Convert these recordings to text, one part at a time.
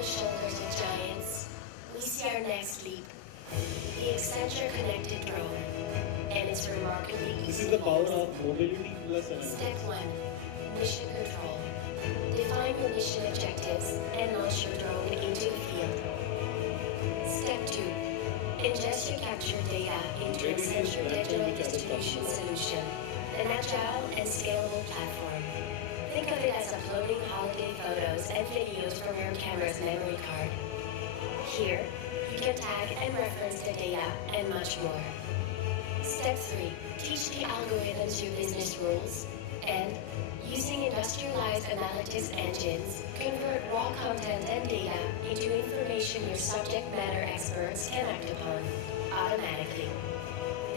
the shoulders of giants, we see our next leap, the Accenture Connected Drone, and it's remarkably easy. This is the power of mobility plus analytics. Step 1. Mission control. Define your mission objectives and launch your drone into the field. Step 2. Ingest your captured data into Accenture Digital Distribution Solution, an agile and scalable platform. Think of it as uploading holiday photos and videos from your camera's memory card. Here, you can tag and reference the data and much more. Step 3. Teach the algorithms your business rules and, using industrialized analytics engines, convert raw content and data into information your subject matter experts can act upon automatically.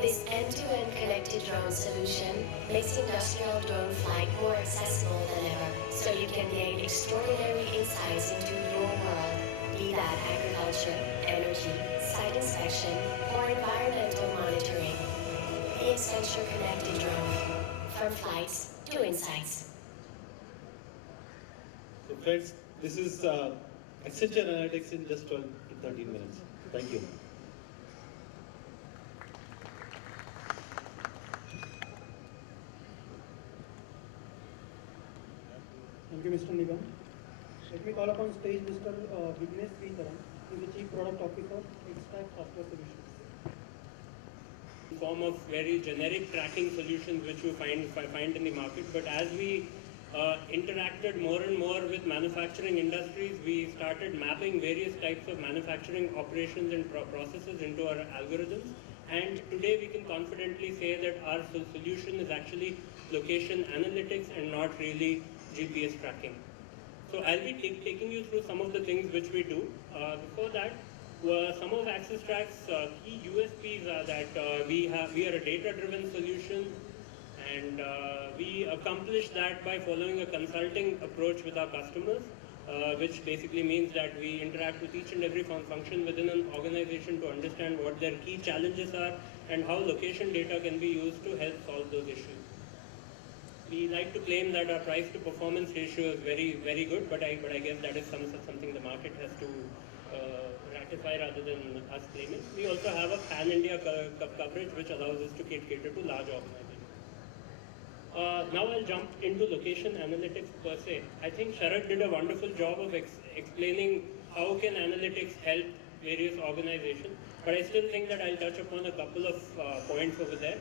This end-to-end connected drone solution makes industrial drone flight more accessible than ever, so you can gain extraordinary insights into your world, be that agriculture, energy, site inspection, or environmental monitoring. The Accenture Connected Drone. From flights to insights. So friends, this is Accenture Analytics in just 12 to 13 minutes. Thank you. Thank you, Mr. Nigam. Let me call upon stage Mr. Vignesh Sridharan, who is the Chief Product Officer, Extract Software Solutions. Form of very generic tracking solutions which we find in the market, but as we interacted more and more with manufacturing industries, we started mapping various types of manufacturing operations and processes into our algorithms, and today we can confidently say that our solution is actually location analytics and not really GPS tracking. So I'll be taking you through some of the things which we do. Before that, some of AccessTrack's key USPs are that we are a data-driven solution, and we accomplish that by following a consulting approach with our customers, which basically means that we interact with each and every function within an organization to understand what their key challenges are and how location data can be used to help solve those issues. We like to claim that our price to performance ratio is very, very good, but I guess that is something the market has to ratify rather than us claiming. We also have a pan-India coverage which allows us to cater to large organizations. Now I'll jump into location analytics per se. I think Sharad did a wonderful job of explaining how can analytics help various organizations, but I still think that I'll touch upon a couple of points over there.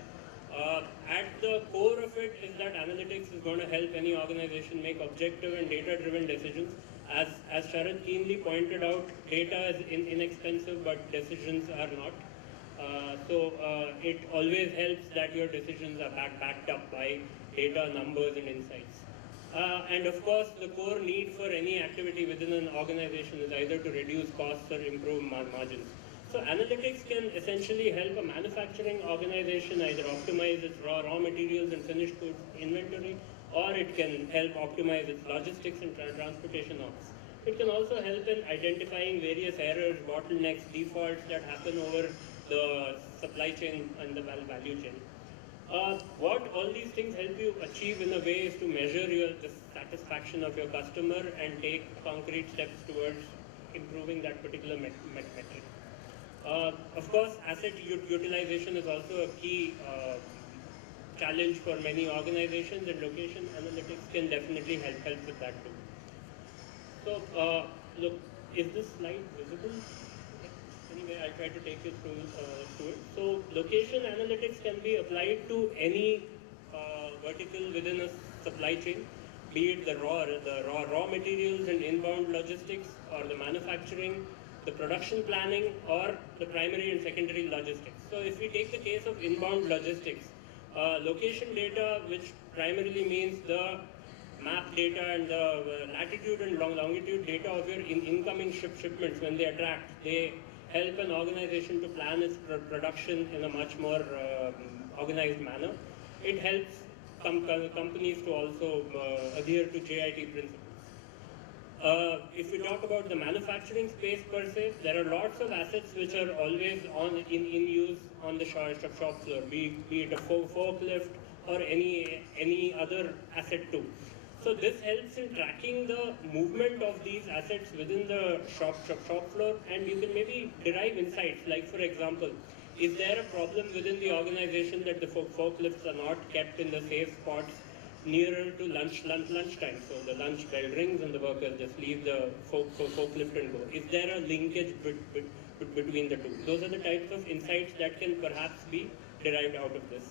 At the core of it is that analytics is going to help any organization make objective and data-driven decisions. As Sharad keenly pointed out, data is inexpensive, but decisions are not. So it always helps that your decisions are backed up by data, numbers, and insights. And of course, the core need for any activity within an organization is either to reduce costs or improve margins. So analytics can essentially help a manufacturing organization either optimize its raw materials and finished goods inventory, or it can help optimize its logistics and transportation ops. It can also help in identifying various errors, bottlenecks, defaults that happen over the supply chain and the value chain. What all these things help you achieve in a way is to measure the satisfaction of your customer and take concrete steps towards improving that particular metric. Of course, asset utilization is also a key challenge for many organizations, and location analytics can definitely help with that too. So, look, is this slide visible? Anyway, I'll try to take you through it. So, location analytics can be applied to any vertical within a supply chain, be it the raw materials and inbound logistics, or the manufacturing, the production planning, or the primary and secondary logistics. So if we take the case of inbound logistics, location data, which primarily means the map data and the latitude and longitude data of your incoming shipments when they attract, they help an organization to plan its production in a much more organized manner. It helps companies to also adhere to JIT principles. If we talk about the manufacturing space per se, there are lots of assets which are always in use on the shop floor, be it a forklift or any other asset too. So this helps in tracking the movement of these assets within the shop floor, and you can maybe derive insights. Like for example, is there a problem within the organization that the forklifts are not kept in the safe spots nearer to lunchtime? So the lunch bell rings and the workers just leave the forklift and go. Is there a linkage between the two? Those are the types of insights that can perhaps be derived out of this.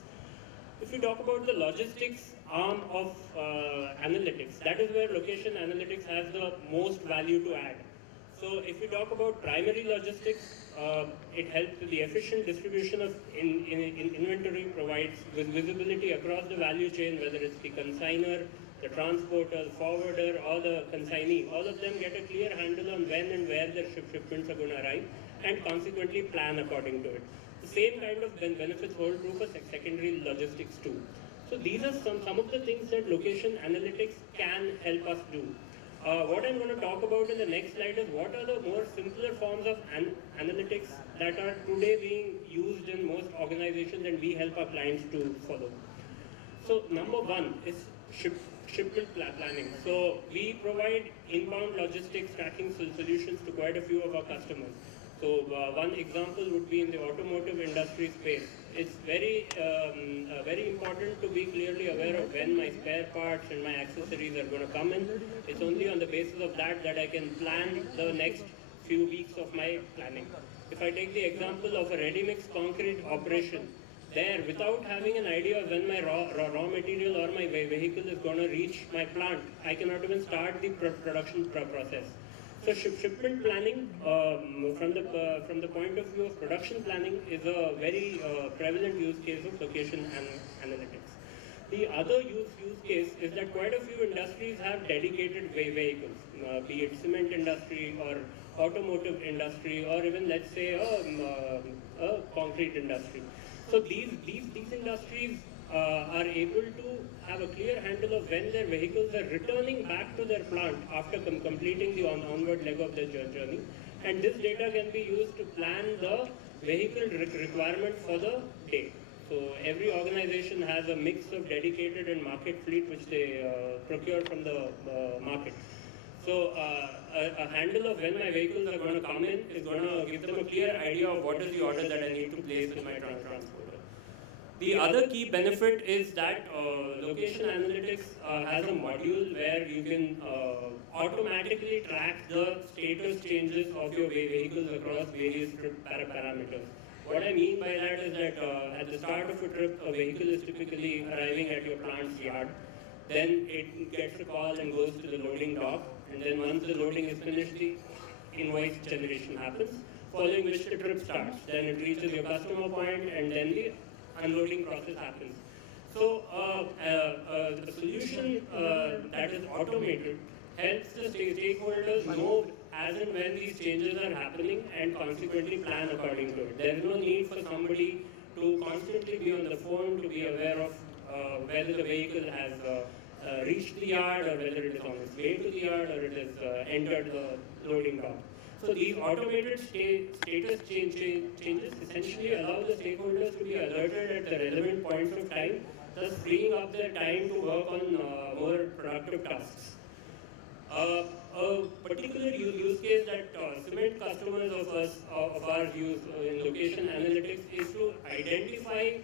If we talk about the logistics arm of analytics, that is where location analytics has the most value to add. So if we talk about primary logistics, it helps with the efficient distribution of inventory, provides visibility across the value chain, whether it's the consignor, the transporter, the forwarder, or the consignee. All of them get a clear handle on when and where their shipments are going to arrive, and consequently plan according to it. The same kind of benefits hold true for secondary logistics too. So these are some of the things that location analytics can help us do. What I'm going to talk about in the next slide is what are the more simpler forms of analytics that are today being used in most organizations and we help our clients to follow. So number one is shipment planning. So we provide inbound logistics tracking solutions to quite a few of our customers. So one example would be in the automotive industry space. It's very important to be clearly aware of when my spare parts and my accessories are going to come in. It's only on the basis of that I can plan the next few weeks of my planning. If I take the example of a ready-mix concrete operation, there, without having an idea of when my raw material or my vehicle is going to reach my plant, I cannot even start the production process. So shipment planning, from the point of view of production planning, is a very prevalent use case of location analytics. The other use case is that quite a few industries have dedicated vehicles, be it cement industry or automotive industry, or even let's say a concrete industry. So these industries are able to have a clear handle of when their vehicles are returning back to their plant after completing the onward leg of their journey. And this data can be used to plan the vehicle requirement for the day. So every organization has a mix of dedicated and market fleet which they procure from the market. So a handle of when my vehicles are going to come in is going to give them a clear idea of what is the order that I need to place in my transporter. The other key benefit is that location analytics has a module where you can automatically track the status changes of your vehicles across various trip parameters. What I mean by that is that at the start of a trip, a vehicle is typically arriving at your plant's yard. Then it gets a call and goes to the loading dock. And then once the loading is finished, the invoice generation happens, following which the trip starts. Then it reaches your customer point, and then the unloading process happens. So the solution that is automated helps the stakeholders know as and when these changes are happening and consequently plan according to it. There is no need for somebody to constantly be on the phone to be aware of whether the vehicle has reached the yard, or whether it is on its way to the yard, or it has entered the loading dock. So these automated status changes essentially allow the stakeholders to be alerted at the relevant points of time, thus freeing up their time to work on more productive tasks. A particular use case that cement customers of ours use in location analytics is to identify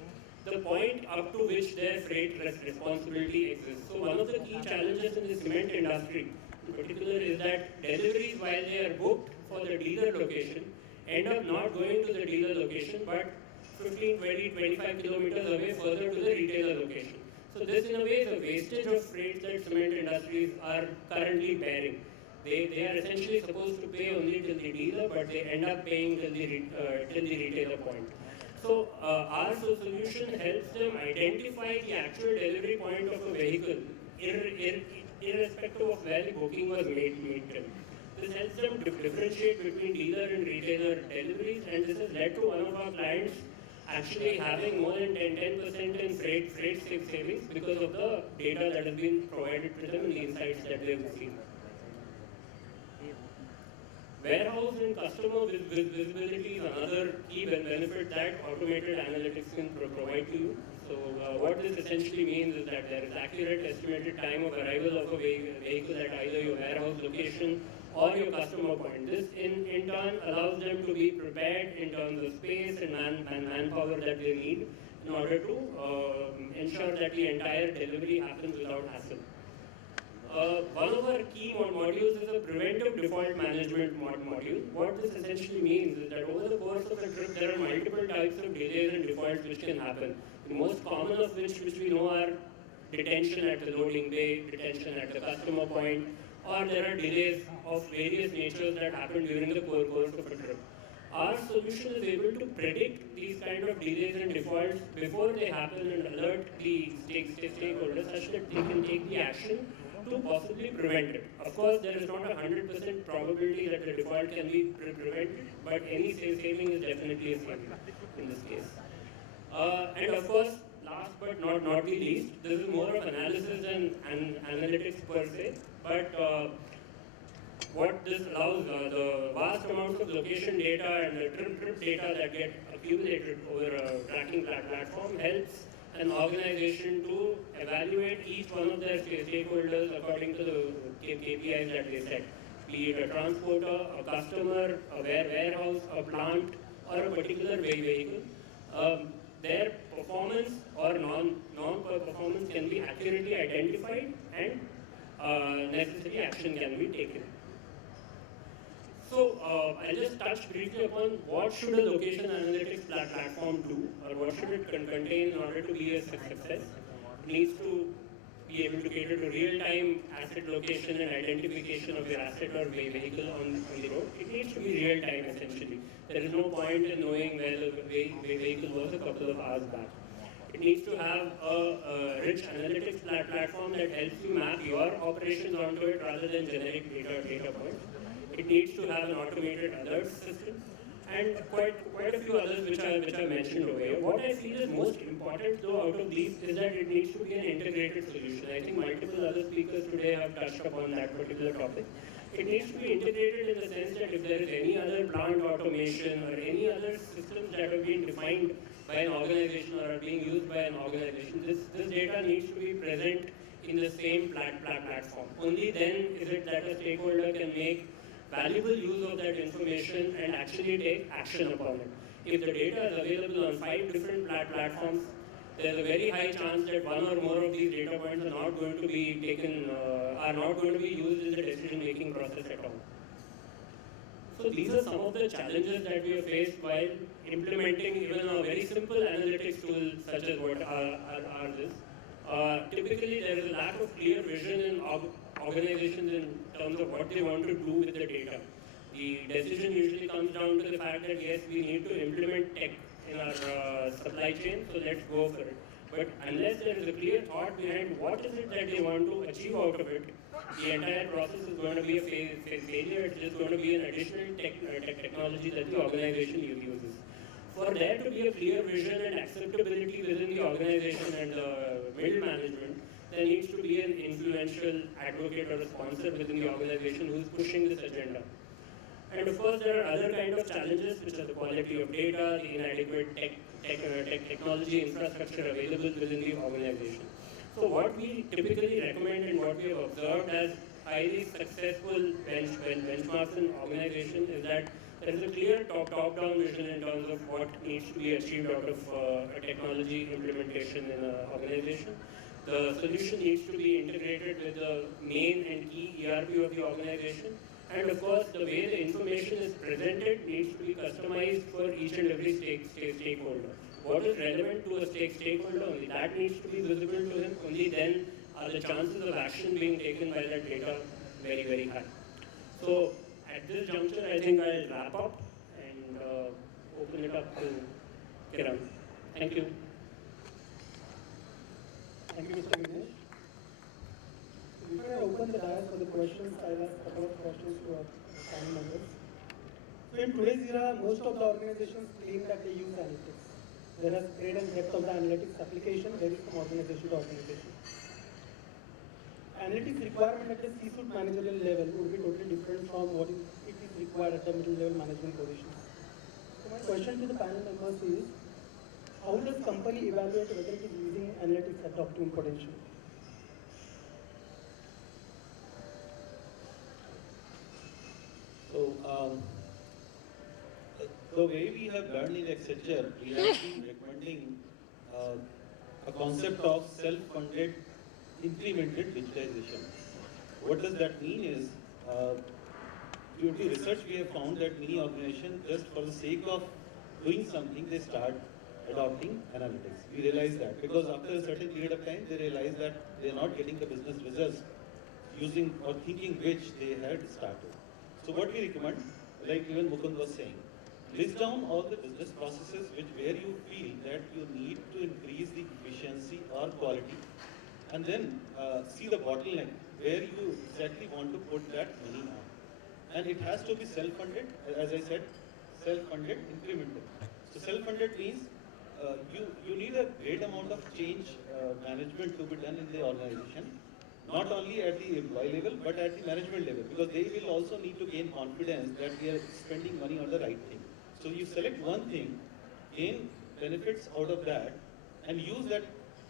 the point up to which their freight responsibility exists. So one of the key challenges in the cement industry in particular is that deliveries, while they are booked for the dealer location, end up not going to the dealer location but 15, 20, 25 kilometers away further to the retailer location. So this in a way is a wastage of freight that cement industries are currently bearing. They are essentially supposed to pay only till the dealer, but they end up paying till the retailer point. So our solution helps them identify the actual delivery point of a vehicle irrespective of where the booking was made till. This helps them differentiate between dealer and retailer deliveries, and this has led to one of our clients actually having more than 10% in freight savings because of the data that has been provided to them and the insights that they've seen. Warehouse and customer visibility is another key benefit that automated analytics can provide to you. So what this essentially means is that there is accurate estimated time of arrival of a vehicle at either your warehouse location or your customer point. This in turn allows them to be prepared in terms of space and manpower that they need in order to ensure that the entire delivery happens without hassle. One of our key modules is a preventive default management module. What this essentially means is that over the course of a trip, there are multiple types of delays and defaults which can happen. The most common of which we know are detention at the loading bay, detention at the customer point, or there are delays of various natures that happen during the course of a trip. Our solution is able to predict these kind of delays and defaults before they happen and alert the stakeholders such that they can take the action to possibly prevent it. Of course, there is not a 100% probability that the default can be prevented, but any saving is definitely a saving in this case. And of course, last but not the least, this is more of analysis and analytics per se, but what this allows, the vast amounts of location data and the trip data that get accumulated over a tracking platform helps an organization to evaluate each one of their stakeholders according to the KPIs that they set, be it a transporter, a customer, a warehouse, a plant, or a particular vehicle. Their performance or non-performance can be accurately identified and necessary action can be taken. So I'll just touch briefly upon what should a location analytics platform do, or what should it contain in order to be a success. It needs to be able to cater to real-time asset location and identification of your asset or vehicle on the road. It needs to be real-time essentially. There is no point in knowing where the vehicle was a couple of hours back. It needs to have a rich analytics platform that helps you map your operations onto it rather than generic data points. It needs to have an automated alert system and quite a few others which I mentioned over here. What I feel is most important though out of these is that it needs to be an integrated solution. I think multiple other speakers today have touched upon that particular topic. It needs to be integrated in the sense that if there is any other plant automation or any other systems that have been defined by an organization or are being used by an organization, this data needs to be present in the same platform. Only then is it that a stakeholder can make valuable use of that information and actually take action upon it. If the data is available on 5 different platforms, there's a very high chance that one or more of these data points are not going to be taken, are not going to be used in the decision-making process at all. So these are some of the challenges that we have faced while implementing even a very simple analytics tool such as what are this. Typically, there is a lack of clear vision in organizations in terms of what they want to do with the data. The decision usually comes down to the fact that yes, we need to implement tech in our supply chain, so let's go for it. But unless there is a clear thought behind what is it that they want to achieve out of it, the entire process is going to be a failure. It's just going to be an additional technology that the organization uses. For there to be a clear vision and acceptability within the organization and the middle management, there needs to be an influential advocate or a sponsor within the organization who is pushing this agenda. And of course, there are other kind of challenges, which are the quality of data, the inadequate technology infrastructure available within the organization. So what we typically recommend and what we have observed as highly successful benchmarks in organization is that there is a clear top-down vision in terms of what needs to be achieved out of a technology implementation in an organization. The solution needs to be integrated with the main and key ERP of the organization. And of course, the way the information is presented needs to be customized for each and every stakeholder. What is relevant to a stakeholder, only that needs to be visible to him. Only then are the chances of action being taken by that data very, very high. So at this juncture, I think I'll wrap up and open it up to Kiran. Thank you. Thank you, Mr. Vignesh. Before I open the dais for the questions, I'll ask a couple of questions to our panel members. So in today's era, most of the organizations claim that they use analytics. There is breadth and depth of the analytics application varies from organization to organization. Analytics requirement at the C-suite managerial level would be totally different from what it is required at the middle level management positions. So my question to the panel members is, how does company evaluate whether it is using analytics at optimum potential? So, the way we have learned in Accenture, we have been recommending a concept of self-funded implemented digitization. What does that mean is, due to research, we have found that many organizations, just for the sake of doing something, they start adopting analytics. We realize that because after a certain period of time, they realize that they are not getting the business results using or thinking which they had started. So what we recommend, like even Mukund was saying, list down all the business processes which where you feel that you need to increase the efficiency or quality, and then see the bottleneck where you exactly want to put that money on. And it has to be self-funded, as I said, self-funded, incremental. So self-funded means you need a great amount of change management to be done in the organization, not only at the employee level, but at the management level, because they will also need to gain confidence that we are spending money on the right thing. So you select one thing, gain benefits out of that, and use that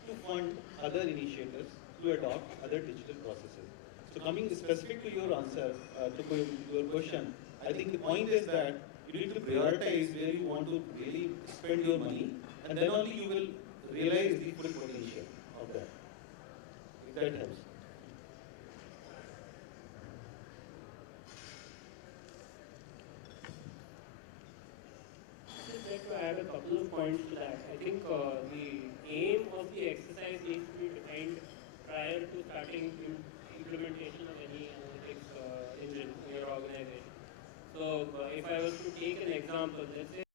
to fund other initiatives to adopt other digital processes. So coming specific to your answer, to your question, I think the point is that you need to prioritize where you want to really spend your money, and then only you will realize the full potential of that. If that helps. Just like to add a couple of points to that. I think the aim of the exercise needs to be defined prior to starting implementation of any analytics engine in your organization. So if I was to take an example, let's say